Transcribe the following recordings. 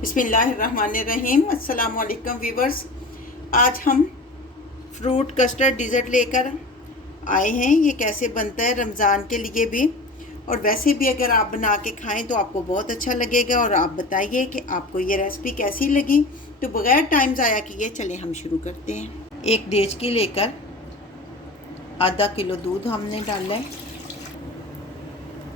बिस्मिल्लाहिर्रहमानिर्रहीम। अस्सलाम वालेकुम व्यूवर्स। आज हम फ्रूट कस्टर्ड डिज़र्ट लेकर आए हैं। ये कैसे बनता है रमज़ान के लिए भी और वैसे भी अगर आप बना के खाएं तो आपको बहुत अच्छा लगेगा। और आप बताइए कि आपको ये रेसिपी कैसी लगी। तो बगैर टाइम ज़ाया किए चलें हम शुरू करते हैं। एक डेचकी लेकर आधा किलो दूध हमने डाला है।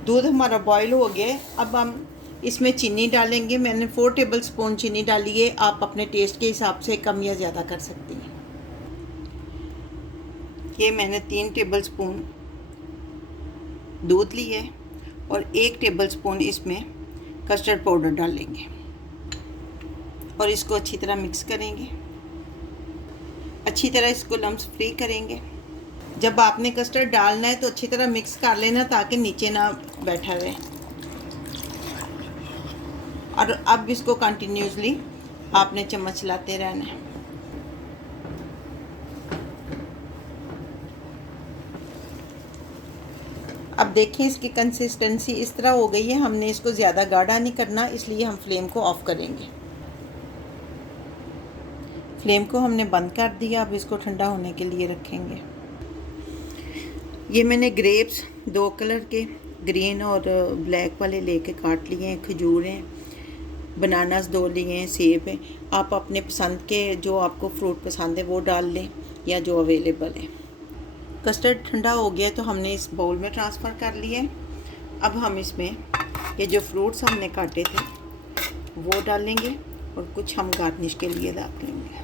दूध हमारा बॉईल हो गया है। अब हम इसमें चीनी डालेंगे। मैंने 4 टेबल स्पून चीनी डाली है। आप अपने टेस्ट के हिसाब से कम या ज़्यादा कर सकती हैं। ये मैंने 3 टेबल स्पून दूध ली है और 1 टेबल स्पून इसमें कस्टर्ड पाउडर डालेंगे और इसको अच्छी तरह मिक्स करेंगे। अच्छी तरह इसको लम्स फ्री करेंगे। जब आपने कस्टर्ड डालना है तो अच्छी तरह मिक्स कर लेना ताकि नीचे ना बैठा रहे। और अब इसको कंटिन्यूसली आपने चम्मच चलाते रहना है। अब देखें इसकी कंसिस्टेंसी इस तरह हो गई है। हमने इसको ज़्यादा गाढ़ा नहीं करना, इसलिए हम फ्लेम को ऑफ करेंगे। फ्लेम को हमने बंद कर दिया। अब इसको ठंडा होने के लिए रखेंगे। ये मैंने ग्रेप्स 2 कलर के ग्रीन और ब्लैक वाले लेके काट लिए हैं। खजूर हैं, बनानास 2 लिए हैं, सेब हैं। आप अपने पसंद के जो आपको फ्रूट पसंद है वो डाल लें या जो अवेलेबल है। कस्टर्ड ठंडा हो गया तो हमने इस बाउल में ट्रांसफ़र कर लिया है। अब हम इसमें ये जो फ्रूट्स हमने काटे थे वो डालेंगे और कुछ हम गार्निश के लिए डाल लेंगे।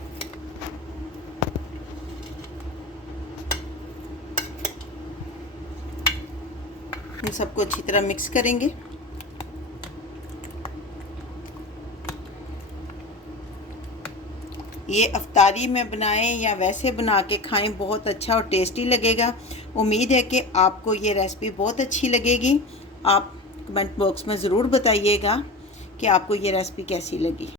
इन सबको अच्छी तरह मिक्स करेंगे। ये अफ्तारी में बनाएं या वैसे बना के खाएं, बहुत अच्छा और टेस्टी लगेगा। उम्मीद है कि आपको ये रेसिपी बहुत अच्छी लगेगी। आप कमेंट बॉक्स में ज़रूर बताइएगा कि आपको ये रेसिपी कैसी लगी।